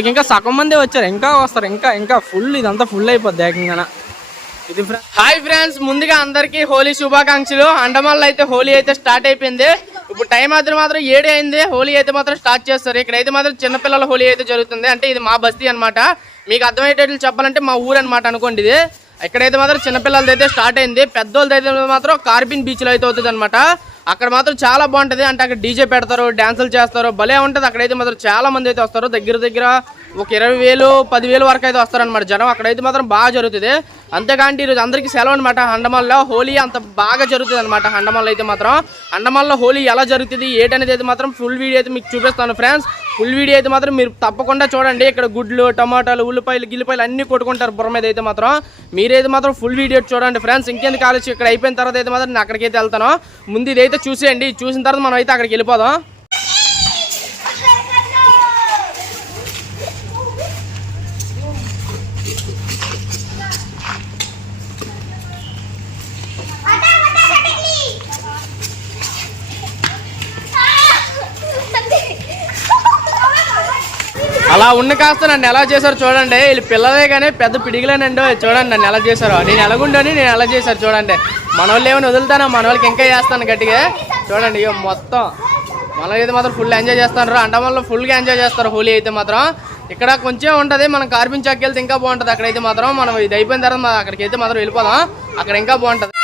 ఇప్పటికి ఇంకా సగం మందే వచ్చారు, ఇంకా వస్తారు, ఇంకా ఫుల్, ఇదంతా ఫుల్ అయిపోద్ది ఏకంగా. ఇది హాయ్ ఫ్రెండ్స్, ముందుగా అందరికీ హోలీ శుభాకాంక్షలు. అండమాన్లో అయితే హోలీ అయితే స్టార్ట్ అయిపోయింది. ఇప్పుడు టైం మాత్రం 7 అయింది. హోలీ అయితే మాత్రం స్టార్ట్ చేస్తారు. ఇక్కడైతే మాత్రం చిన్నపిల్లల హోలీ అయితే జరుగుతుంది. అంటే ఇది మా బస్తీ అనమాట. మీకు అర్థమయ్యేటట్లు చెప్పాలంటే మా ఊరు అనమాట అనుకోండి. ఇది ఇక్కడైతే మాత్రం చిన్నపిల్లలది అయితే స్టార్ట్ అయింది. పెద్దోళ్ళది అయితే మాత్రం కార్బిన్ బీచ్లో అయితే అవుతుంది అనమాట. అక్కడ మాత్రం చాలా బాగుంటుంది. అంటే అక్కడ డీజే పెడతారు, డ్యాన్సులు చేస్తారు, భలే ఉంటుంది. అక్కడైతే మాత్రం చాలా మంది అయితే వస్తారు. దగ్గర ఒక 20,000 10,000 వరకు అయితే వస్తారనమాట జనం. అక్కడైతే మాత్రం బాగా జరుగుతుంది. అంతేకాంటి ఈరోజు అందరికీ సెలవు అనమాట. అండమాన్లో హోలీ అంత బాగా జరుగుతుంది అనమాట. అండమాన్లో అయితే మాత్రం అండమాన్లో హోలీ ఎలా జరుగుతుంది ఏంటనేది అయితే మాత్రం ఫుల్ వీడియో అయితే మీకు చూపిస్తాను ఫ్రెండ్స్. ఫుల్ వీడియో అయితే మాత్రం మీరు తప్పకుండా చూడండి. ఇక్కడ గుడ్లు, టమాటాలు, ఉల్లిపాయలు, గిల్లిపాయలు అన్ని కొట్టుకుంటారు బుర్ర మీద అయితే మాత్రం. మీరైతే మాత్రం ఫుల్ వీడియో చూడండి ఫ్రెండ్స్. ఇంకెందుకు ఆలోచి, ఇక్కడ అయిపోయిన తర్వాత అయితే మాత్రం నేను అక్కడికైతే వెళ్తాను. ముందు ఇదైతే చూసేయండి. చూసిన తర్వాత మనం అయితే అక్కడికి వెళ్ళిపోదాం. అలా ఉన్న కాస్త నన్ను ఎలా చేశారు చూడండి. వీళ్ళు పిల్లలే కానీ పెద్ద పిడిగిలేనండి. చూడండి నన్ను ఎలా చేశారు. నేను ఎలాగుండని నేను ఎలా చేశారు చూడండి. మన వాళ్ళు ఏమైనా వదులుతాను, మన వాళ్ళకి ఇంకా చేస్తాను గట్టిగా. చూడండి ఇక మొత్తం మన అయితే మాత్రం ఫుల్ ఎంజాయ్ చేస్తారు. అండమాన్లో ఫుల్గా ఎంజాయ్ చేస్తారు హోలీ అయితే మాత్రం. ఇక్కడ కొంచెం ఉంటుంది. మనం కార్బిన్ చాక్కి వెళ్తే ఇంకా బాగుంటుంది. అక్కడైతే మాత్రం మనం ఇది అయిపోయిన తర్వాత అక్కడికి అయితే మాత్రం వెళ్ళిపోదాం. అక్కడ ఇంకా బాగుంటుంది.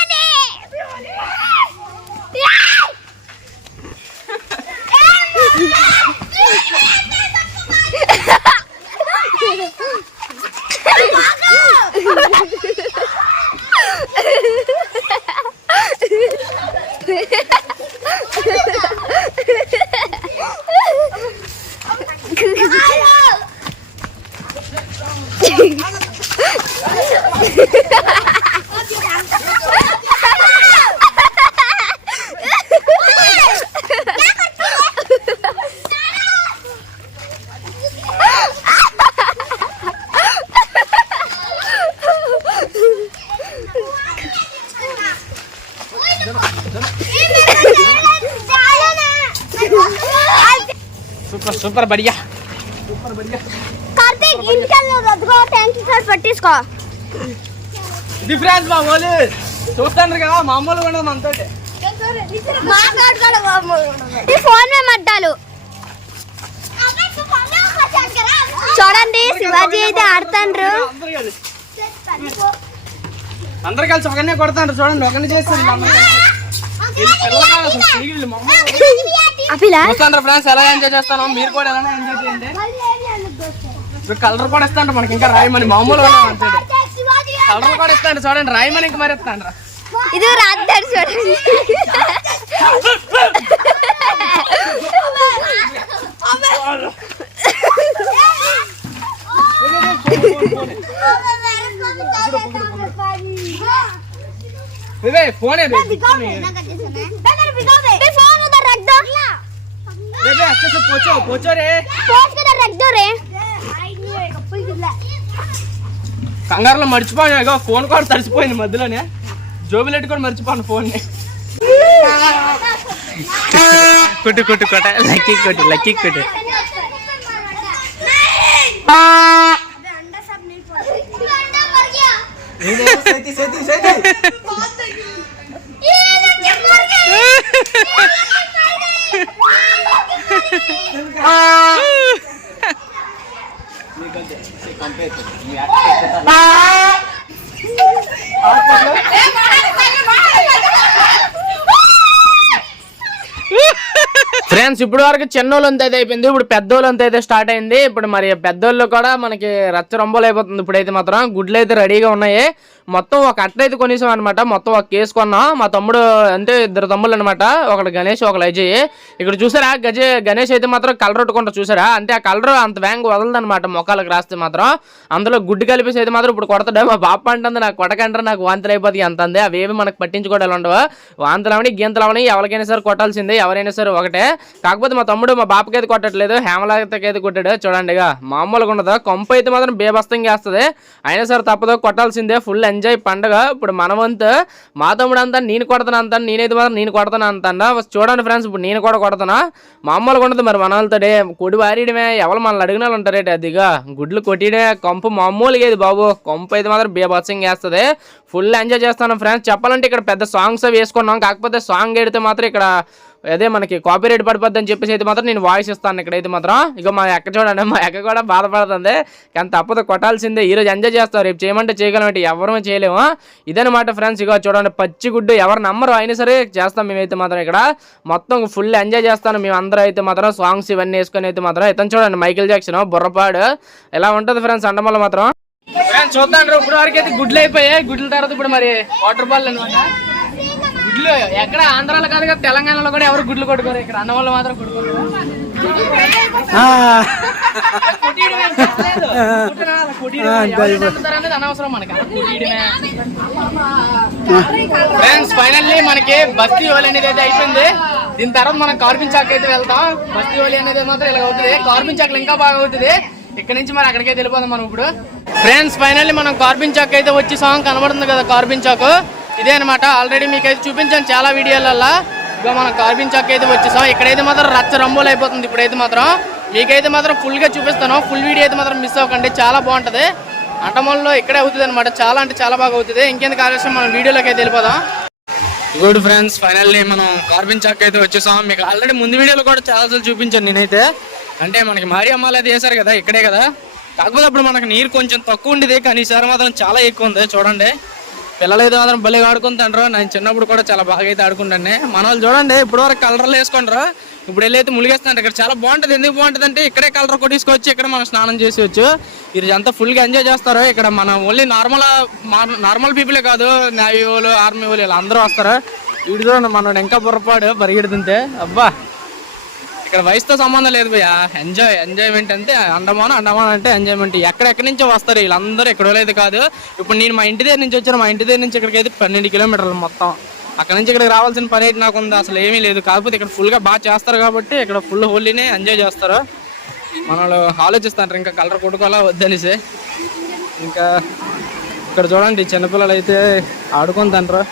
సూపర్ బడియా, సూపర్ బడియా. కార్తీక్ ఇంటికెళ్ళు, రద్దుకో ట్యాంక్ సార్ పట్టించుకో. ఇది ఫ్రెండ్స్ మా వాళ్ళు చూస్తాను కదా, మామూలుగా ఉండదు మనతోటి. ఈ ఫోన్ మేము అడ్డాలు చూడండి. శివాజీ అయితే ఆడుతాండ్రు. అందరు కలిసి ఒకనే కొడతాండ్రు చూడండి. ఒకనే చేస్తారు ఫ్రెండ్స్. ఎలా ఎంజాయ్ చేస్తాను మీరు కూడా ఎలా ఎంజాయ్ చేయండి. కలర్ కూడా ఇస్తాండ్రు మనకి, ఇంకా రాయమని మామూలుగా కలర్ కూడా ఇస్తాండ్రు చూడండి. రాయమని ఇంకా మరి ఇస్తాండ్రా. ఇది రాద్దాడు చూడండి. ఫోన్ కంగారులో మర్చిపోయాను. ఫోన్ కూడా తడిసిపోయింది మధ్యలోనే. జోబులెట్టి కూడా మర్చిపోయాను ఫోన్. కొట్టు లక్కీ కొట్టు. ఫ్రెండ్స్ ఇప్పుడు వరకు చిన్నోళ్ళు అంత అయితే అయిపోయింది. ఇప్పుడు పెద్దోళ్ళు అంత అయితే స్టార్ట్ అయింది. ఇప్పుడు మరి పెద్దోళ్ళు కూడా మనకి రచ్చ రొంబలు అయిపోతుంది. ఇప్పుడైతే మాత్రం గుడ్లు అయితే రెడీగా ఉన్నాయి. మొత్తం ఒక అట్ట అయితే కొనేసాం అనమాట. మొత్తం ఒక కేసు కొన్నాం. మా తమ్ముడు అంటే 2 తమ్ముళ్ళు అనమాట. ఒకడు గణేష్, ఒకడు అజయ్. ఇక్కడ చూసారా గణేష్ అయితే మాత్రం కలర్ కొట్టుకుంటా చూసారా. అంటే ఆ కలర్ అంత వ్యాంగ్ వదలదు అనమాట మొక్కలకు రాస్తే మాత్రం. అందులో గుడ్డు కలిపేసి అయితే మాత్రం ఇప్పుడు కొడతాడు. మా పాప అంటుంది నాకు కొట్టకంటారా, నాకు వాంతులు అయిపోతుంది అంతంది. అవేమి మనకు పట్టించుకోవడాలు ఉండవు. వాంతులు అవని గీంతలు అవని ఎవరికైనా సరే కొట్టాల్సిందే, ఎవరైనా సరే ఒకటే. కాకపోతే మా తమ్ముడు మా బాపకి అయితే కొట్టట్లేదు, హేమలతకి అయితే కొట్టాడు. చూడండి ఇక మామూలుగా ఉండదు, కొంప అయితే మాత్రం బేబస్తంగా వేస్తుంది. అయినా సరే తప్పదు, కొట్టాల్సిందే. ఫుల్ ఎంజాయ్ పండుగ. ఇప్పుడు మన వంతు. మా తమ్ముడు అంతా నేను కొడతాను అంతా, నేనైతే మాత్రం నేను కొడతాను అంతా. చూడండి ఫ్రెండ్స్, ఇప్పుడు నేను కూడా కొడతాను. మామూలుగా ఉండదు మరి మన వాళ్ళతోడే. కొడి వారియడమే, ఎవరు మనల్ని అడిగిన వాళ్ళు ఉంటారేట. అదిగా గుడ్లు కొట్టియడమే, కొంప మామూలుగా ఇది బాబు. కొంప అయితే మాత్రం బేబస్తంగా వేస్తుంది. ఫుల్ ఎంజాయ్ చేస్తాను ఫ్రెండ్స్. చెప్పాలంటే ఇక్కడ పెద్ద సాంగ్స్ వేసుకున్నాం, కాకపోతే సాంగ్ ఎడితే మాత్రం ఇక్కడ అదే మనకి కాపీరైట్ పడిపోద్ది అని చెప్పేసి అయితే మాత్రం నేను వాయిస్ ఇస్తాను ఇక్కడైతే మాత్రం. ఇక మా అక్క చూడండి, మా అక్క కూడా బాధపడుతుంది, కానీ తప్పదు, కొట్టాల్సిందే. ఈరోజు ఎంజాయ్ చేస్తాం, రేపు చేయమంటే చేయగలమంటే ఎవరూ చేయలేము. ఇదనమాట ఫ్రెండ్స్. ఇక చూడండి పచ్చిగుడ్డు, ఎవరు నమ్మరు, అయినా సరే చేస్తాం మేమైతే మాత్రం. ఇక్కడ మొత్తం ఫుల్ ఎంజాయ్ చేస్తాను మేము అందరూ అయితే మాత్రం. సాంగ్స్ ఇవన్నీ వేసుకొని అయితే మాత్రం. ఇతను చూడండి మైకేల్ జాక్సన్, బుర్రపాడు, ఎలా ఉంటుంది ఫ్రెండ్స్ అండమల్ల మాత్రం. ఫ్రెండ్స్ చూద్దాం, ఇప్పుడు వరకు అయితే గుడ్లు అయిపోయాయి. గుడ్ల తర్వాత ఇప్పుడు మరి వాటర్ బాల్ అనమాట. గుడ్లు ఎక్కడ ఆంధ్రాలో కాదు కదా, తెలంగాణలో కూడా ఎవరు గుడ్లు కొట్టుకోరు, ఇక్కడ అన్న వాళ్ళు మాత్రం కొట్టుకోరు. అనవసరం మనకి ఫ్రెండ్స్. ఫైనల్లీ మనకి బస్తీ హోలీ అనేది అయితే అయిపోయింది. దీని తర్వాత మనం కార్బిన్ చాక్ అయితే వెళ్తాం. బస్తీ హోలీ అనేది మాత్రం ఇలా అవుతుంది, కార్బిన్ చాక్ ఇంకా బాగా అవుతుంది. ఇక్కడ నుంచి మరి అక్కడికైతే వెళ్ళిపోదాం మనం ఇప్పుడు. ఫ్రెండ్స్ ఫైనల్లీ మనం కార్బిన్ చాక్ అయితే వచ్చి సాంగ్ కనబడుతుంది కదా, కార్బిన్ చాక్ ఇదే అనమాట. ఆల్రెడీ మీకు అయితే చూపించాను చాలా వీడియోలలో. ఇక మనం కార్బిన్ చాక్ అయితే వచ్చేసాం. ఇక్కడైతే మాత్రం రచ్చ రంబోలు అయిపోతుంది. ఇప్పుడైతే మాత్రం మీకైతే మాత్రం ఫుల్గా చూపిస్తాను. ఫుల్ వీడియో అయితే మాత్రం మిస్ అవ్వకండి, చాలా బాగుంటుంది. అంటమల్లో ఇక్కడే అవుతుంది అనమాట, చాలా అంటే చాలా బాగా అవుతుంది. ఇంకెందుకు ఆలస్యం, మనం వీడియోలోకి అయితే వెళ్ళిపోదాం. గుడ్ ఫ్రెండ్స్, ఫైనల్లీ మనం కార్బిన్ చాక్ అయితే వచ్చేసాం. మీకు ఆల్రెడీ ముందు వీడియోలో కూడా చాలాసార్లు చూపించాను నేనైతే. అంటే మనకి మారి అమ్మాలు అది వేశారు కదా ఇక్కడే కదా, కాకపోతే అప్పుడు మనకు నీరు కొంచెం తక్కువ ఉండేది, కానీ ఈసారి మాత్రం చాలా ఎక్కువ ఉంది. చూడండి పిల్లలు అయితే మాత్రం భలేగా ఆడుకుంటారు. నేను చిన్నప్పుడు కూడా చాలా బాగా అయితే ఆడుకుంటాను. మన వాళ్ళు చూడండి ఇప్పుడు వరకు కలర్లు వేసుకుంటారు, ఇప్పుడు వెళ్ళైతే ములిగేస్తున్నారు. ఇక్కడ చాలా బాగుంటుంది. ఎందుకు బాగుంటుంది అంటే ఇక్కడే కలర్ కొట్టించుకోవచ్చు, ఇక్కడ మనం స్నానం చేసేవచ్చు. ఇది అంతా ఫుల్గా ఎంజాయ్ చేస్తారు. ఇక్కడ మన ఓన్లీ నార్మల్ పీపులే కాదు, నేవీ వాళ్ళు, ఆర్మీ వాళ్ళు ఇలా అందరూ వస్తారు. వీడు చూడండి మనం ఇంకా బుర్రపాడు పరిగెడుతుంటే. అబ్బా ఇక్కడ వయసుతో సంబంధం లేదు భయ్యా, ఎంజాయ్మెంట్ అంతే. అండమాన్ అంటే ఎంజాయ్మెంట్. ఎక్కడెక్కడి నుంచో వస్తారు వీళ్ళందరూ, ఎక్కడో లేదు కాదు. ఇప్పుడు నేను మా ఇంటి దగ్గర నుంచి వచ్చాను, మా ఇంటి దగ్గర నుంచి ఇక్కడికి అయితే 12 కిలోమీటర్లు మొత్తం. అక్కడ నుంచి ఇక్కడికి రావాల్సిన పని అయితే నాకు ఉంది, అసలు ఏమీ లేదు. కాకపోతే ఇక్కడ ఫుల్గా బాగా చేస్తారు కాబట్టి ఇక్కడ ఫుల్ హోలీనే ఎంజాయ్ చేస్తారు. మనలో ఆలోచిస్తారు ఇంకా కలర్ కొట్టుకోవాలా వద్దనేసి. ఇంకా ఇక్కడ చూడండి చిన్నపిల్లలు అయితే ఆడుకుంటారు.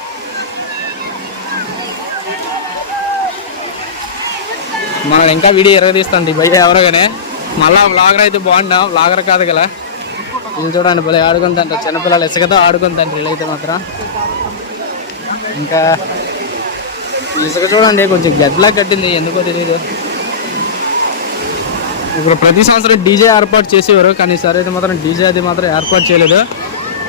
మనం ఇంకా వీడియో ఎరగదీస్తాండి బయట ఎవరో కానీ. మళ్ళా వ్లాగర్ అయితే బాగుండా, వ్లాగర్ కాదు కదా. వీళ్ళు చూడండి భలే ఆడుకుంటాంటారు, చిన్నపిల్లలు ఇసుకతో ఆడుకుంటాంటారు వీళ్ళైతే మాత్రం. ఇంకా ఇసుక చూడండి కొంచెం గడ్డలా కట్టింది, ఎందుకో తెలియదు. ఇప్పుడు ప్రతి సంవత్సరం డీజే ఏర్పాటు చేసేవారు, కానీ ఈసారి అయితే మాత్రం డీజే అది మాత్రం ఏర్పాటు చేయలేదు.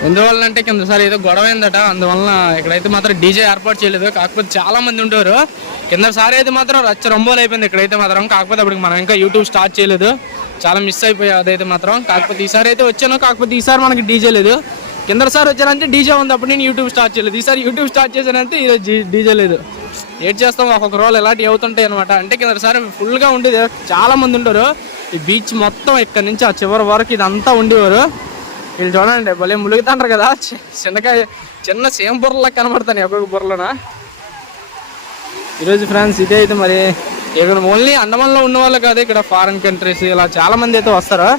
ఎందువల్ల అంటే కిందసారి ఏదో గొడవ అయిందట, అందువలన ఇక్కడైతే మాత్రం డీజే ఏర్పాటు చేయలేదు. కాకపోతే చాలా మంది ఉండేవారు. కిందసారి అయితే మాత్రం రచ్చ రంబోలు అయిపోయింది ఇక్కడైతే మాత్రం. కాకపోతే అప్పటికి మనం ఇంకా యూట్యూబ్ స్టార్ట్ చేయలేదు, చాలా మిస్ అయిపోయాయి అదైతే మాత్రం. కాకపోతే ఈసారి అయితే వచ్చాను, కాకపోతే ఈసారి మనకి డీజే లేదు. కిందసారి వచ్చానంటే డీజే ఉంది, అప్పుడు నేను యూట్యూబ్ స్టార్ట్ చేయలేదు. ఈసారి యూట్యూబ్ స్టార్ట్ చేశానంటే ఈరోజు డీజే లేదు. ఏడ్ చేస్తాం, ఒక్కొక్క రోజులు ఇలాంటివి అవుతుంటాయి అనమాట. అంటే కిందసారి ఫుల్గా ఉండేది, చాలా మంది ఉండేవారు. ఈ బీచ్ మొత్తం ఇక్కడ నుంచి ఆ చివరి వరకు ఇదంతా ఉండేవారు. వీళ్ళు చూడండి భలే ములుగుతాంటారు కదా, చిన్న సేమ్ బుర్రలా కనబడతాను ఒక్కొక్క బుర్రలోన. ఈరోజు ఫ్రెండ్స్ ఇదే అయితే మరి ఇక్కడ ఓన్లీ అండమాన్లో ఉన్న వాళ్ళు కాదు, ఇక్కడ ఫారిన్ కంట్రీస్ ఇలా చాలా మంది అయితే వస్తారు.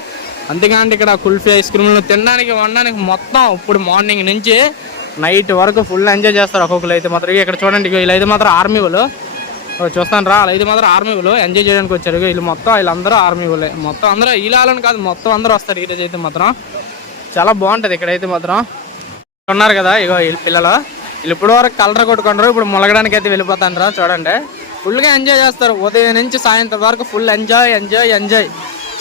అంతేకాండి ఇక్కడ కుల్ఫీ ఐస్ క్రీమ్లు తినడానికి వండడానికి మొత్తం ఇప్పుడు మార్నింగ్ నుంచి నైట్ వరకు ఫుల్ ఎంజాయ్ చేస్తారు ఒక్కొక్కరు అయితే మాత్రం. ఇక్కడ చూడండి వీళ్ళైతే మాత్రం ఆర్మీ వాళ్ళు చూస్తాను రా, వాళ్ళైతే మాత్రం ఆర్మీ వాళ్ళు ఎంజాయ్ చేయడానికి వచ్చారు. వీళ్ళందరూ ఆర్మీ వాళ్ళే మొత్తం, అందరూ వీళ్ళని కాదు మొత్తం అందరూ వస్తారు ఈరోజు అయితే మాత్రం. చాలా బాగుంటుంది ఇక్కడైతే మాత్రం. ఉన్నారు కదా ఇగో వీళ్ళ పిల్లలు, వీళ్ళు ఇప్పుడు వరకు కలర్ కొట్టుకుంటారు, ఇప్పుడు ములగడానికి అయితే వెళ్ళిపోతాండ్రా. చూడండి ఫుల్గా ఎంజాయ్ చేస్తారు ఉదయం నుంచి సాయంత్రం వరకు ఫుల్ ఎంజాయ్.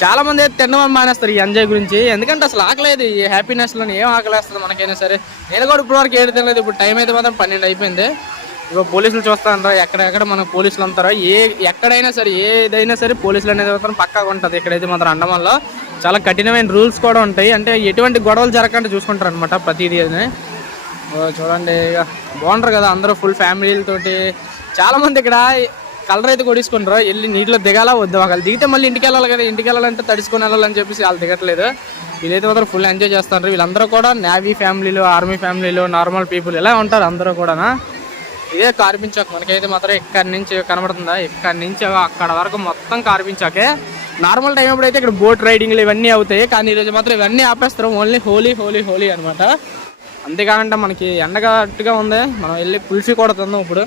చాలా మంది అయితే తినమని మానేస్తారు ఈ ఎంజాయ్ గురించి, ఎందుకంటే అసలు ఆకలేదు. ఈ హ్యాపీనెస్లో ఏం ఆకలేస్తుంది మనకైనా సరే. నేను కూడా ఇప్పుడు వరకు ఏడు తినలేదు. ఇప్పుడు టైం అయితే మాత్రం 12 అయిపోయింది. ఇగో పోలీసులు చూస్తారంటారా, ఎక్కడెక్కడ మనకు పోలీసులు అంటారా, ఎక్కడైనా సరే ఏదైనా సరే పోలీసులు అనేది మాత్రం పక్కాగా ఉంటుంది ఇక్కడైతే మాత్రం. అండమాన్లో చాలా కఠినమైన రూల్స్ కూడా ఉంటాయి, అంటే ఎటువంటి గొడవలు జరగకుండా చూసుకుంటారు అనమాట ప్రతిదీ. చూడండి ఇక బాగుంటారు కదా అందరూ ఫుల్ ఫ్యామిలీలతోటి. చాలా మంది ఇక్కడ కలర్ అయితే కొట్టించుకుంటారు, వెళ్ళి నీటిలో దిగాలా వద్దు, వాళ్ళు దిగితే మళ్ళీ ఇంటికి వెళ్ళాలి కదా, ఇంటికి వెళ్ళాలంటే తడుచుకొని వెళ్ళాలని చెప్పేసి వాళ్ళు దిగట్లేదు. వీళ్ళైతే మాత్రం ఫుల్ ఎంజాయ్ చేస్తారు. వీళ్ళందరూ కూడా నేవీ ఫ్యామిలీలు, ఆర్మీ ఫ్యామిలీలు, నార్మల్ పీపుల్ ఇలా ఉంటారు అందరూ కూడా. ఇదే కార్పించాక మనకైతే మాత్రం ఇక్కడి నుంచి కనబడుతుందా, ఇక్కడి నుంచి అక్కడ వరకు మొత్తం కార్పించాకే. నార్మల్ టైం అప్పుడైతే ఇక్కడ బోట్ రైడింగ్లు ఇవన్నీ అవుతాయి, కానీ ఈరోజు మాత్రం ఇవన్నీ ఆపేస్తారు. ఓన్లీ హోలీ హోలీ హోలీ అనమాట. అంతేకాకుండా మనకి ఎండగట్టుగా ఉంది, మనం వెళ్ళి కుల్ఫీ కూడా తిందాం. ఇప్పుడు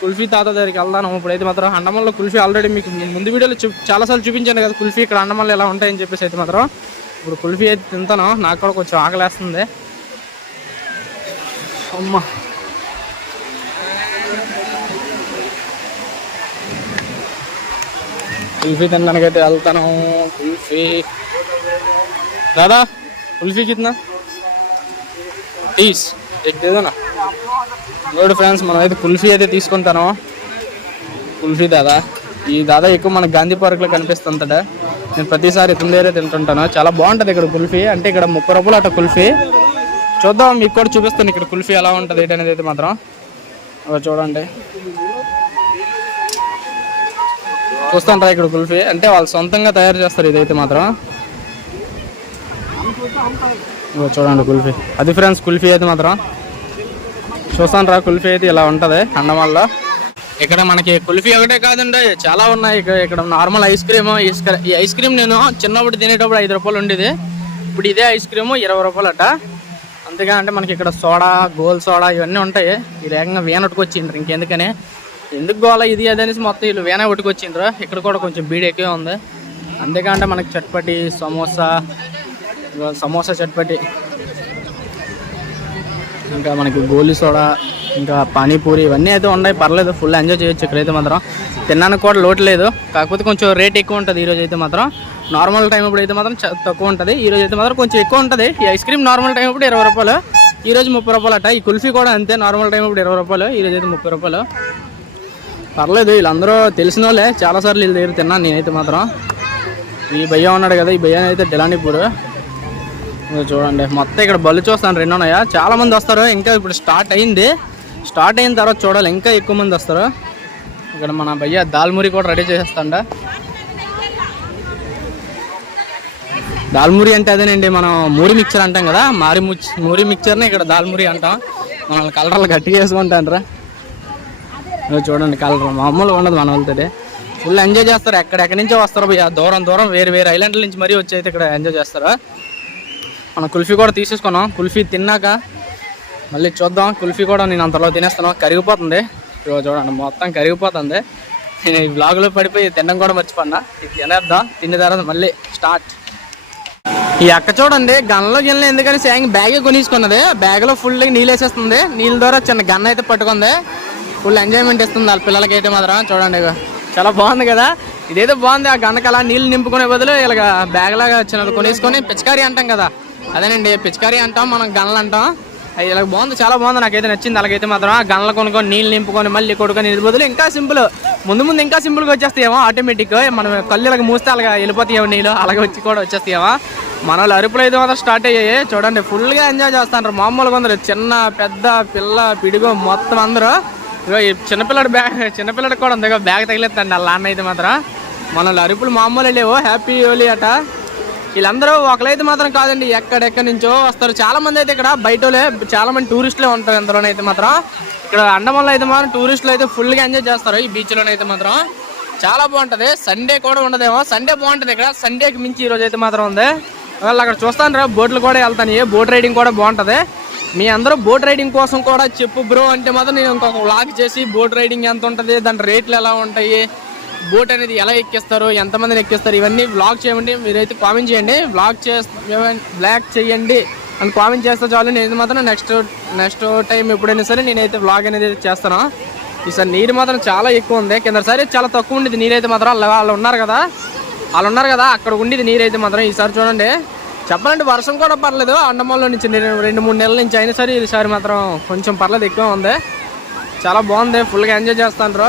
కుల్ఫీ తాత దగ్గరికి వెళ్దాం. ఇప్పుడైతే మాత్రం అండమాన్లో కుల్ఫీ ఆల్రెడీ మీకు ముందు వీడియోలో చాలాసార్లు చూపించాను కదా కుల్ఫీ ఇక్కడ అండమాన్లో ఎలా ఉంటాయని చెప్పేసి. అయితే మాత్రం ఇప్పుడు కుల్ఫీ అయితే తింటాను, నాకు కూడా కొంచెం ఆకలేస్తుంది. అమ్మ కుల్ఫీ తినడానికైతే వెళ్తాను. కుల్ఫీ దాదా కుల్ఫీ కిतना 30 एक दे दो ना. చూడు ఫ్రెండ్స్, మనం అయితే కుల్ఫీ అయితే తీసుకుంటాను. కుల్ఫీ దాదా, ఈ దాదా ఎక్కువ మన గాంధీ పార్క్లో కనిపిస్తుంటాడ. నేను ప్రతిసారి ఇతని తింటుంటాను. చాలా బాగుంటుంది ఇక్కడ కుల్ఫీ. అంటే ఇక్కడ 30 రూపాయలు అట్ట కుల్ఫీ. చూద్దాం, మీకు కూడా చూపిస్తాను ఇక్కడ కుల్ఫీ ఎలా ఉంటుంది ఏంటనేది అయితే మాత్రం. చూడండి, చూస్తుంటారా ఇక్కడ కుల్ఫీ అంటే వాళ్ళు సొంతంగా తయారు చేస్తారు ఇదైతే మాత్రం. చూడండి కుల్ఫీ, అది ఫ్రెండ్స్ కుల్ఫీ అయితే మాత్రం. చూస్తాను కుల్ఫీ అయితే ఇలా ఉంటుంది అండమాన్లో. ఇక్కడ మనకి కుల్ఫీ ఒకటే కాదండి, చాలా ఉన్నాయి. ఇక్కడ నార్మల్ ఐస్ క్రీమ్, ఈ ఐస్ క్రీమ్ నేను చిన్నప్పుడు తినేటప్పుడు 5 రూపాయలు ఉండేది. ఇప్పుడు ఇదే ఐస్ క్రీమ్ 20 రూపాయలు అట. అంతేగా అంటే మనకి ఇక్కడ సోడా, గోల్ సోడా ఇవన్నీ ఉంటాయి. ఈ ఏకంగా వేన ఉట్టుకొచ్చిండ్రు, ఇంకెందుకని ఎందుకు గోల ఇది అది అనేసి మొత్తం వీళ్ళు వేన ఉట్టుకొచ్చిండ్రు. ఇక్కడ కూడా కొంచెం బీడ్ ఎక్కువ ఉంది. అంతేకాంటే మనకి చట్పటి, సమోసా చట్పటి, ఇంకా మనకి గోలీ సోడా, ఇంకా పానీపూరి ఇవన్నీ అయితే ఉన్నాయి. పర్లేదు, ఫుల్ ఎంజాయ్ చేయొచ్చు ఇక్కడైతే మాత్రం. తినడానికి కూడా లోటు లేదు, కాకపోతే కొంచెం రేట్ ఎక్కువ ఉంటుంది ఈరోజు అయితే మాత్రం. నార్మల్ టైం అప్పుడు అయితే మాత్రం తక్కువ ఉంటుంది, ఈరోజు అయితే మాత్రం కొంచెం ఎక్కువ ఉంటుంది. ఈ ఐస్ క్రీమ్ నార్మల్ టైం అప్పుడు 20 రూపాయలు, ఈరోజు 30 రూపాయలు అట. ఈ కుల్ఫీ కూడా అంతే, నార్మల్ టైం అప్పుడు 20 రూపాయలు, ఈరోజు అయితే 30 రూపాయలు. పర్లేదు, వీళ్ళందరూ తెలిసిన వాళ్ళే, చాలాసార్లు వీళ్ళ దగ్గర తిన్నాను నేనైతే మాత్రం. ఈ భయ్య ఉన్నాడు కదా, ఈ భయ్య అయితే డెలానీపూర్. చూడండి మొత్తం ఇక్కడ బళ్ళు చూస్తాను 2 ఉన్నాయా. చాలా మంది వస్తారు, ఇంకా ఇప్పుడు స్టార్ట్ అయింది. స్టార్ట్ అయిన తర్వాత చూడాలి, ఇంకా ఎక్కువ మంది వస్తారు. ఇక్కడ మన భయ్య దాల్మూరి కూడా రెడీ చేసేస్తాండ. దాల్మూరి అంటే అదేనండి, మనం మూరి మిక్చర్ అంటాం కదా, మూరి మిక్చర్ని ఇక్కడ దాల్మూరి అంటాం. మనల్ని కలర్లు గట్టిగా వేసుకుంటాండ్రా. చూడండి కలర్ మామూలుగా ఉండదు మన వాళ్ళతో. ఫుల్ ఎంజాయ్ చేస్తారు, ఎక్కడెక్కడి నుంచో వస్తారు భయ్య, దూరం దూరం వేరే ఐలాండ్ల నుంచి మరీ వచ్చి అయితే ఇక్కడ ఎంజాయ్ చేస్తారు. మనం కుల్ఫీ కూడా తీసేసుకున్నాం. కుల్ఫీ తిన్నాక మళ్ళీ చూద్దాం. కుల్ఫీ కూడా నేను అంతలో తినేస్తాను, కరిగిపోతుంది. చూడండి మొత్తం కరిగిపోతుంది. నేను ఈ బ్లాగ్లో పడిపోయి తినడం కూడా మర్చిపోయినా. ఇది తినేద్దాం, తిన్న తర్వాత మళ్ళీ స్టార్ట్. ఈ అక్క చూడండి గన్లో ఎందుకని సాంగ్ బ్యాగే కొనేసుకున్నది. బ్యాగ్లో ఫుల్ నీళ్ళు వేసేస్తుంది. నీళ్ళ ద్వారా చిన్న గన్ అయితే పట్టుకుంది. ఫుల్ ఎంజాయ్మెంట్ ఇస్తుంది వాళ్ళ పిల్లలకి అయితే మాత్రం. చూడండి చాలా బాగుంది కదా, ఇదైతే బాగుంది. ఆ గన్నకు అలా నీళ్ళు నింపుకునే బదులు ఇలాగ బ్యాగ్ లాగా చిన్నది కొనేసుకొని, పిచికారీ అంటాం కదా, అదేనండి పిచికారీ అంటాం మనం, గన్లు అంటాం. అది ఇలా బాగుంది, చాలా బాగుంది, నాకైతే నచ్చింది. అలాగైతే మాత్రం ఆ గన్లు కొనుక్కొని నీళ్ళు నింపుకొని మళ్ళీ కొడుకొని ఇది బదులు ఇంకా సింపుల్, ముందు ఇంకా సింపుల్గా వచ్చేస్తాయేమో ఆటోమేటిక్. మనం కళ్ళు ఇలాగ మూస్తే అలాగ వెళ్ళిపోతాయేమో నీళ్ళు, అలాగే వచ్చి కూడా వచ్చేస్తాయేమో. మన వాళ్ళు అరుపులు అయితే మాత్రం స్టార్ట్ అయ్యాయి. చూడండి ఫుల్గా ఎంజాయ్ చేస్తాంటారు, మామూలుగా అందరు చిన్న పెద్ద పిల్ల పిడుగు మొత్తం అందరూ. ఇగో ఈ చిన్నపిల్లడికి కూడా ఉంది బ్యాగ్ తగిలేదండి వాళ్ళ నాన్న అయితే మాత్రం. మన వాళ్ళు అరుపులు మామూలు లేవు. హ్యాపీ హోలీ అట. వీళ్ళందరూ ఒకరైతే మాత్రం కాదండి, ఎక్కడెక్కడి నుంచో వస్తారు. చాలా మంది అయితే ఇక్కడ బయటలే, చాలా మంది టూరిస్టులే ఉంటారు ఇందులోనైతే మాత్రం. ఇక్కడ అండమాన్లో అయితే మాత్రం టూరిస్టులు అయితే ఫుల్గా ఎంజాయ్ చేస్తారు ఈ బీచ్లోనైతే మాత్రం. చాలా బాగుంటుంది. సండే కూడా ఉండదేమో, సండే బాగుంటుంది ఇక్కడ, సండేకి మించి ఈరోజు అయితే మాత్రం ఉంది. వాళ్ళు అక్కడ చూస్తాను బోట్లు కూడా వెళ్తాను, బోట్ రైడింగ్ కూడా బాగుంటుంది. మీ అందరూ బోట్ రైడింగ్ కోసం కూడా చెప్పు బ్రో అంటే మాత్రం నేను ఇంకొక వ్లాగ్ చేసి బోట్ రైడింగ్ ఎంత ఉంటుంది, దాని రేట్లు ఎలా ఉంటాయి, బోట్ అనేది ఎలా ఎక్కిస్తారు, ఎంతమందిని ఎక్కిస్తారు, ఇవన్నీ వ్లాగ్ చేయండి. మీరైతే కామెంట్ చేయండి, బ్లాగ్ చేయండి అని కామెంట్ చేస్తే చాలు. నేను మాత్రం నెక్స్ట్ టైం ఎప్పుడైనా సరే నేనైతే వ్లాగ్ అనేది చేస్తాను. ఈసారి నీరు మాత్రం చాలా ఎక్కువ ఉంది, కిందసారి చాలా తక్కువ ఉండేది నీరైతే మాత్రం. వాళ్ళు ఉన్నారు కదా అక్కడ ఉండేది నీరైతే మాత్రం. ఈసారి చూడండి చెప్పాలంటే వర్షం కూడా పర్లేదు అండమాన్లో నుంచి 2-3 నెలల నుంచి, అయినా సరే ఈసారి మాత్రం కొంచెం పర్లేదు ఎక్కువ ఉంది. చాలా బాగుంది, ఫుల్గా ఎంజాయ్ చేస్తాను.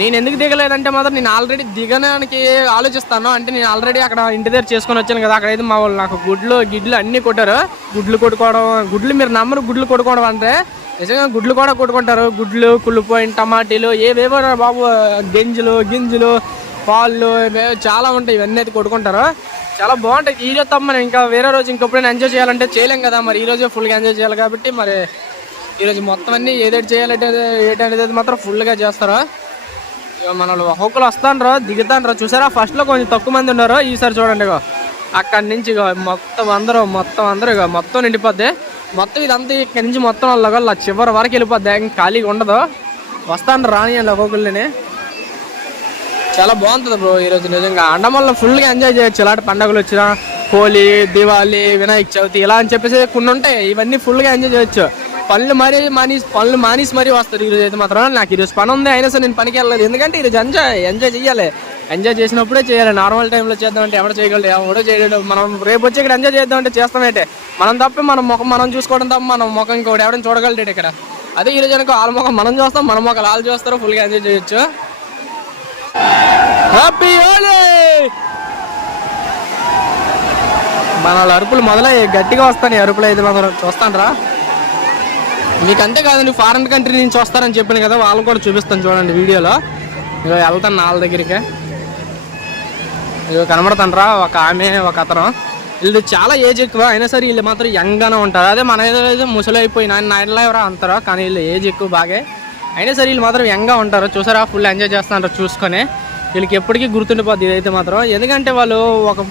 నేను ఎందుకు దిగలేదంటే మాత్రం నేను ఆల్రెడీ దిగడానికి ఆలోచిస్తాను. అంటే నేను ఆల్రెడీ అక్కడ ఇంటి దగ్గర చేసుకొని వచ్చాను కదా, అక్కడైతే మా వాళ్ళు నాకు గిడ్లు అన్నీ కొట్టారు. గుడ్లు మీరు నమ్మరు, గుడ్లు కొట్టుకోవడం అంటే నిజంగా గుడ్లు కూడా కొట్టుకుంటారు. గుడ్లు, కుళ్ళిపోయిన టమాటీలు, ఏవేవో బాబు, గింజలు, పాలు చాలా ఉంటాయి, ఇవన్నీ అయితే కొట్టుకుంటారు. చాలా బాగుంటాయి. ఈరోజు తప్ప మనం ఇంకా వేరే రోజు ఇంకెప్పుడైనా ఎంజాయ్ చేయాలంటే చేయలేం కదా, మరి ఈరోజే ఫుల్గా ఎంజాయ్ చేయాలి కాబట్టి మరి ఈరోజు మొత్తం అన్ని ఏదైతే చేయాలంటే ఏంటనేది మాత్రం ఫుల్గా చేస్తారు. ఇక మన ఒక్కొక్కరు వస్తాండ్రు దిగుతాండ్రు చూసారా. ఫస్ట్లో కొంచెం తక్కువ మంది ఉన్నారు, ఈసారి చూడండి ఇక అక్కడి నుంచి ఇక మొత్తం అందరూ ఇక మొత్తం నిండిపోద్ది. మొత్తం ఇదంతా ఇక్కడి నుంచి మొత్తం వాళ్ళ చివరి వరకు వెళ్ళిపోద్ది, ఇంకా ఖాళీగా ఉండదు. వస్తాండ్రు రానియండి ఒక్కొక్కరిని. చాలా బాగుంటుంది బ్రో ఈరోజు నిజంగా. అండమాన్లో ఫుల్గా ఎంజాయ్ చేయొచ్చు. ఇలాంటి పండుగలు వచ్చినా హోలీ, దివాళీ, వినాయక చవితి ఇలా అని చెప్పేసి కొన్ని ఉంటాయి. ఇవన్నీ ఫుల్గా ఎంజాయ్ చేయొచ్చు. పనులు మానేసి మరీ వస్తారు. ఈరోజు అయితే మాత్రం నాకు ఈరోజు పని ఉంది, అయినా సరే నేను పనికి వెళ్ళలేదు. ఎందుకంటే ఈరోజు ఎంజాయ్ చేయాలి. ఎంజాయ్ చేసినప్పుడే చేయాలి. నార్మల్ టైంలో చేద్దామంటే ఎవరు చేయగలరు, ఎవడో చేయగలడు. మనం రేపు వచ్చి ఇక్కడ ఎంజాయ్ చేద్దామంటే చేస్తామంటే మనం తప్ప మన ముఖం మనం చూసుకోవడం తప్ప మనం ముఖం ఇంకోటి ఎవరైనా చూడగలడు ఇక్కడ. అదే ఈరోజు అనుకో వాళ్ళ ముఖం మనం చూస్తాం, మన ముఖం వాళ్ళు చూస్తారు. ఫుల్గా ఎంజాయ్ చేయొచ్చు. హ్యాపీ హోలీ. మన వాళ్ళ అరుపులు మొదలయ్యి గట్టిగా వస్తాను. అరుపులు అయితే మనం చూస్తాను. మీకు అంతే కాదండి, ఫారెన్ కంట్రీ నుంచి వస్తారని చెప్పాను కదా, వాళ్ళని కూడా చూపిస్తాను చూడండి వీడియోలో. ఇక వెళ్తాను వాళ్ళ దగ్గరికి. ఇక కనబడతాను ఒక ఆమె ఒక అతను. వీళ్ళు చాలా ఏజ్ ఎక్కువ అయినా సరే వీళ్ళు మాత్రం యంగ్గానే ఉంటారు. అదే మన ఏదో ముసలి అయిపోయినా నాయనలో ఎవరో అంటారు, కానీ వీళ్ళు ఏజ్ ఎక్కువ బాగా. అయినా సరే వీళ్ళు మాత్రం యంగ్గా ఉంటారు. చూసారా ఫుల్ ఎంజాయ్ చేస్తున్నారు చూసుకొని. వీళ్ళకి ఎప్పటికీ గుర్తుండిపోద్ది ఇదైతే మాత్రం. ఎందుకంటే వాళ్ళు ఒక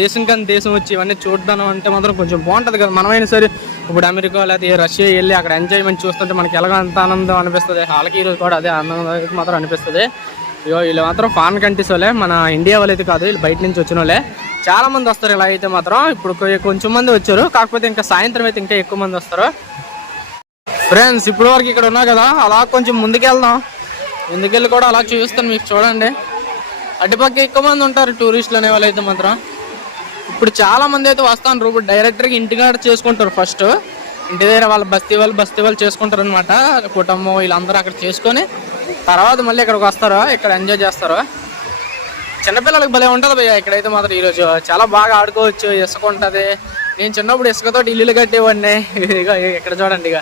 దేశం కానీ దేశం వచ్చి ఇవన్నీ చూడడం అంటే మాత్రం కొంచెం బాగుంటుంది కదా. మనమైనా సరే ఇప్పుడు అమెరికా లేకపోతే రష్యా వెళ్ళి అక్కడ ఎంజాయ్మెంట్ చూస్తుంటే మనకి ఎలాగో అంత ఆనందం అనిపిస్తుంది. వాళ్ళకి ఈరోజు కూడా అదే ఆనందం మాత్రం అనిపిస్తుంది. ఇగో వీళ్ళు మాత్రం ఫారెన్ కంట్రీస్ వాళ్ళే, మన ఇండియా వాళ్ళు అయితే కాదు, వీళ్ళు బయట నుంచి వచ్చిన వాళ్ళే. చాలా మంది వస్తారు ఇలా అయితే మాత్రం. ఇప్పుడు కొంచెం మంది వచ్చారు, కాకపోతే ఇంకా సాయంత్రం అయితే ఇంకా ఎక్కువ మంది వస్తారు. ఫ్రెండ్స్ ఇప్పుడు వరకు ఇక్కడ ఉన్నా కదా, అలా కొంచెం ముందుకెళ్దాం. ముందుకెళ్ళి కూడా అలా చూపిస్తాను మీకు చూడండి. అటుపక్క ఎక్కువ మంది ఉంటారు టూరిస్టులు అనే వాళ్ళు అయితే మాత్రం. ఇప్పుడు చాలా మంది అయితే వస్తాను. ఇప్పుడు డైరెక్ట్గా ఇంటికాడ చేసుకుంటారు. ఫస్ట్ ఇంటి దగ్గర వాళ్ళ బస్తీ వాళ్ళు చేసుకుంటారు అనమాట. కుటుంబం వీళ్ళందరూ అక్కడ చేసుకొని తర్వాత మళ్ళీ ఇక్కడికి వస్తారు, ఇక్కడ ఎంజాయ్ చేస్తారు. చిన్నపిల్లలకి భలే ఉంటుంది భయ్య ఇక్కడైతే మాత్రం. ఈరోజు చాలా బాగా ఆడుకోవచ్చు. ఇసుక ఉంటుంది. నేను చిన్నప్పుడు ఇసుకతో ఇల్లులు కట్టేవాడిని. ఇక ఇక్కడ చూడండి, ఇక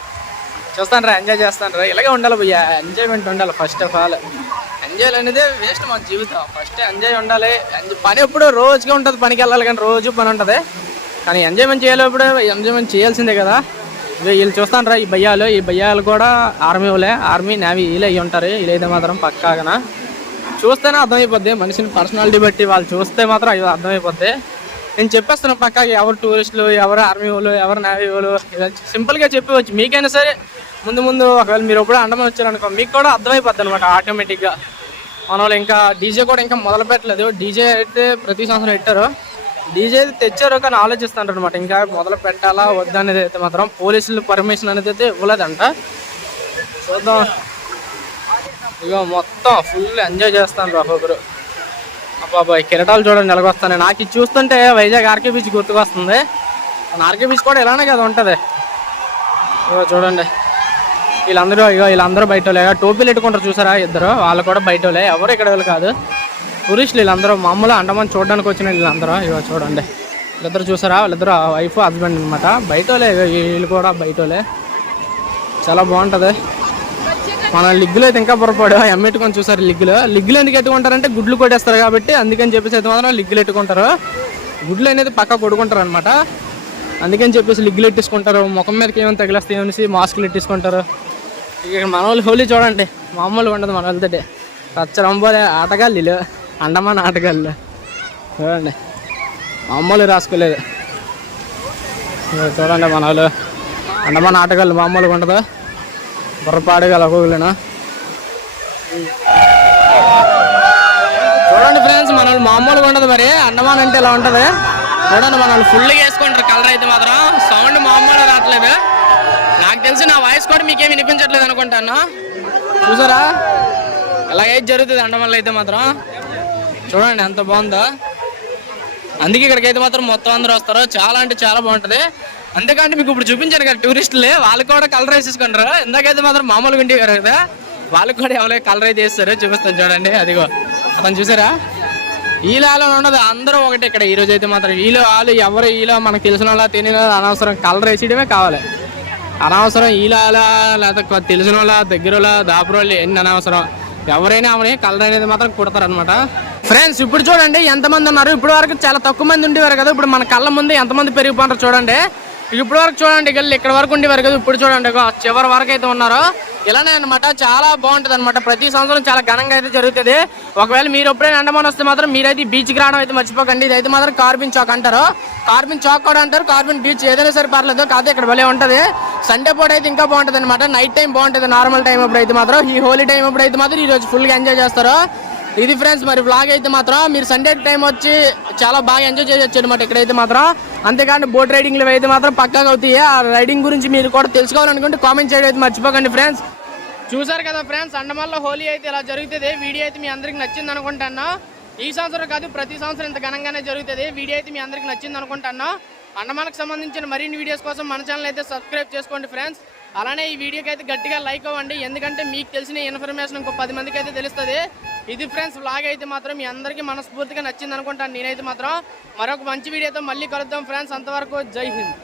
చూస్తాను ఎంజాయ్ చేస్తాను. ఇలాగే ఉండాలి భయ్య, ఎంజాయ్మెంట్ ఉండాలి. ఫస్ట్ ఆఫ్ ఆల్ ఎంజాయ్ అనేది వేస్ట్ మన జీవితం. ఫస్ట్ ఎంజాయ్ ఉండాలి. పని ఎప్పుడు రోజుగా ఉంటుంది, పనికి వెళ్ళాలి కానీ రోజు పని ఉంటుంది. కానీ ఎంజాయ్మెంట్ చేయాలప్పుడు ఎంజాయ్మెంట్ చేయాల్సిందే కదా. వీళ్ళు చూస్తాను ఈ భయ్యాలు కూడా ఆర్మీ నేవీ వీళ్ళు అయ్యి ఉంటారు. వీళ్ళైతే మాత్రం పక్కాగా చూస్తేనే అర్థమైపోద్ది. మనిషిని పర్సనాలిటీ బట్టి వాళ్ళు చూస్తే మాత్రం అవి అర్థమైపోద్ది. నేను చెప్పేస్తాను పక్కాగా ఎవరు టూరిస్టులు, ఎవరు ఆర్మీ వాళ్ళు, ఎవరు నేవీ వాళ్ళు, సింపుల్గా చెప్పవచ్చు. మీకైనా సరే ముందు ఒకవేళ మీరు ఎప్పుడూ అండమాన్ వచ్చారనుకో మీకు కూడా అర్థమైపోద్ది అనమాట ఆటోమేటిక్గా. మన వాళ్ళు ఇంకా డీజే కూడా ఇంకా మొదలు పెట్టలేదు. డీజే అయితే ప్రతి సంవత్సరం పెట్టారు. డీజే తెచ్చారు కానీ ఆలోచిస్తాను అనమాట ఇంకా మొదలు పెట్టాలా వద్దా అనేది అయితే మాత్రం. పోలీసులు పర్మిషన్ అనేది అయితే ఇవ్వలేదంట. చూద్దాం. ఇక మొత్తం ఫుల్ ఎంజాయ్ చేస్తాను ఒక్కొక్కరు. అబ్బాయి కిరటాలు చూడండి ఎలాగొస్తాను. నాకు ఇది చూస్తుంటే వైజాగ్ ఆర్కే బీచ్ గుర్తుకొస్తుంది. ఆర్కే బీచ్ కూడా ఇలానే కదా ఉంటుంది. ఇగో చూడండి వీళ్ళందరూ బయట వాళ్ళే. టోపీలు పెట్టుకుంటారు చూసారా ఇద్దరు, వాళ్ళు కూడా బయట వాళ్ళే, ఎవరు ఇక్కడ వాళ్ళు కాదు. టూరిస్టులు వీళ్ళందరూ మామూలు అండమాన్ చూడడానికి వచ్చిన వీళ్ళందరూ. ఇగో చూడండి వీళ్ళిద్దరు చూసారా, వాళ్ళిద్దరు వైఫ్ హస్బెండ్ అనమాట. బయట వాళ్ళే, వీళ్ళు కూడా బయట వాళ్ళే. చాలా బాగుంటుంది. మన లిగ్గులు అయితే ఇంకా పొరపాడు ఎమ్మెట్టుకొని చూసారు. లిగ్గులు ఎందుకు ఎట్టుకుంటారంటే గుడ్లు కొట్టేస్తారు కాబట్టి, అందుకని చెప్పేసి అయితే మాత్రం లిగ్గులు ఎట్టుకుంటారు. గుడ్లు అనేది పక్క కొడుకుంటారు అనమాట. అందుకని చెప్పేసి లిగ్గులు ఎట్టేసుకుంటారు. ముఖం మీదకి ఏమైనా తగిలేస్తాయి అనేసి మాస్కులు ఎట్టేసుకుంటారు. ఇక మన వాళ్ళు హోలీ చూడండి మామూలుగా ఉండదు. మన వాళ్ళతో రచ్చరంబోలే ఆటగాళ్ళు, అండమాన్ ఆటగాళ్ళు చూడండి మామూలు రాసుకోలేదు. చూడండి మన వాళ్ళు అండమాన్ ఆటగాళ్ళు మామూలుగా ఉండదు. బుర్రపాడుగా ఒక్కొక్కలేనా చూడండి ఫ్రెండ్స్. మన వాళ్ళు మామూలుగా ఉండదు. మరి అండమాన్ అంటే ఇలా ఉంటుంది చూడండి. మన వాళ్ళు ఫుల్గా వేసుకుంటారు కలర్ అయితే మాత్రం. సౌండ్ మామూలుగా రావట్లేదు. నాకు తెలిసి నా వాయిస్ కూడా మీకేం వినిపించట్లేదు అనుకుంటాను. చూసారా అలాగే జరుగుతుంది అండమాన్లో అయితే మాత్రం. చూడండి ఎంత బాగుందో. అందుకే ఇక్కడికైతే మాత్రం మొత్తం అందరూ వస్తారు. చాలా అంటే చాలా బాగుంటుంది. అంతేకాంటే మీకు ఇప్పుడు చూపించాను కదా టూరిస్టులే, వాళ్ళు కూడా కలర్ వేసేసుకుంటారు. ఇందాకైతే మాత్రం మామూలుగా ఉండేవారు కదా, వాళ్ళకి కూడా ఎవరైనా కలర్ అయితే వేస్తారు. చూపిస్తాను చూడండి. అదిగో అతను చూసారా. ఈలో ఉండదు, అందరూ ఒకటి ఇక్కడ. ఈరోజు అయితే మాత్రం వాళ్ళు ఎవరు మనకు తెలిసిన వాళ్ళ తెలియని వాళ్ళ అనవసరం కలర్ వేసేయడమే కావాలి. అనవసరం లేకపోతే తెలిసిన వాళ్ళ దగ్గర వాళ్ళ దాపురోళ్ళు ఎన్ని అనవసరం. ఎవరైనా అవని కలర్ అనేది మాత్రం కుడతారు అనమాట. ఫ్రెండ్స్ ఇప్పుడు చూడండి ఎంతమంది ఉన్నారు. ఇప్పుడు వరకు చాలా తక్కువ మంది ఉండేవారు కదా, ఇప్పుడు మన కళ్ళ ముందు ఎంతమంది పెరిగిపోతారు చూడండి. ఇప్పుడు వరకు చూడండి గల్లి ఇక్కడ వరకు ఉండేవారు కదా, ఇప్పుడు చూడండి చివరి వరకు అయితే ఉన్నారు. ఇలానే అనమాట, చాలా బాగుంటది అనమాట. ప్రతి సంవత్సరం చాలా ఘనంగా అయితే జరుగుతుంది. ఒకవేళ మీరు ఎప్పుడైనా అండమాన్ వస్తే మాత్రం మీరైతే బీచ్కి రావడం అయితే మర్చిపోకండి. ఇది అయితే మాత్రం కార్బిన్ చాక్ అంటారు, కార్బిన్ చాక్ కూడా అంటారు, కార్బిన్ బీచ్ ఏదైనా సరే పర్లేదు. కాకపోతే ఇక్కడ భలే ఉంటది. సండే పూట అయితే ఇంకా బాగుంటది అనమాట. నైట్ టైం బాగుంటది, నార్మల్ టైం అప్పుడు అయితే మాత్రం. ఈ హోలీ టైం అప్పుడు అయితే మాత్రం ఈ రోజు ఫుల్ గా ఎంజాయ్ చేస్తారు. ఇది ఫ్రెండ్స్ మరి వ్లాగ్ అయితే మాత్రం మీరు సండే టైం వచ్చి చాలా బాగా ఎంజాయ్ చేయొచ్చు అనమాట ఇక్కడైతే మాత్రం. అంతేకాని బోట్ రైడింగ్లు అయితే మాత్రం పక్కాగా అవుతాయి. ఆ రైడింగ్ గురించి మీరు కూడా తెలుసుకోవాలనుకుంటే కామెంట్ చేయడం అయితే మర్చిపోకండి ఫ్రెండ్స్. చూసారు కదా ఫ్రెండ్స్, అండమాన్లో హోలీ అయితే ఇలా జరుగుతుంది. వీడియో అయితే మీ అందరికి నచ్చింది అనుకుంటున్నా. ఈ సంవత్సరం కాదు, ప్రతి సంవత్సరం ఇంత ఘనంగానే జరుగుతుంది. వీడియో అయితే మీ అందరికి నచ్చింది అనుకుంటున్నా. అండమాన్కి సంబంధించిన మరిన్ని వీడియోస్ కోసం మన ఛానల్ అయితే సబ్స్క్రైబ్ చేసుకోండి ఫ్రెండ్స్. అలానే ఈ వీడియోకి అయితే గట్టిగా లైక్ అవ్వండి, ఎందుకంటే మీకు తెలిసిన ఇన్ఫర్మేషన్ ఇంకో 10 మందికి అయితే తెలుస్తుంది. ఇది ఫ్రెండ్స్ వ్లాగ్ అయితే మాత్రం మీ అందరికీ మనస్ఫూర్తిగా నచ్చింది అనుకుంటాను నేనైతే మాత్రం. మరొక మంచి వీడియోతో మళ్ళీ కలుద్దాం ఫ్రెండ్స్. అంతవరకు జై హింద్.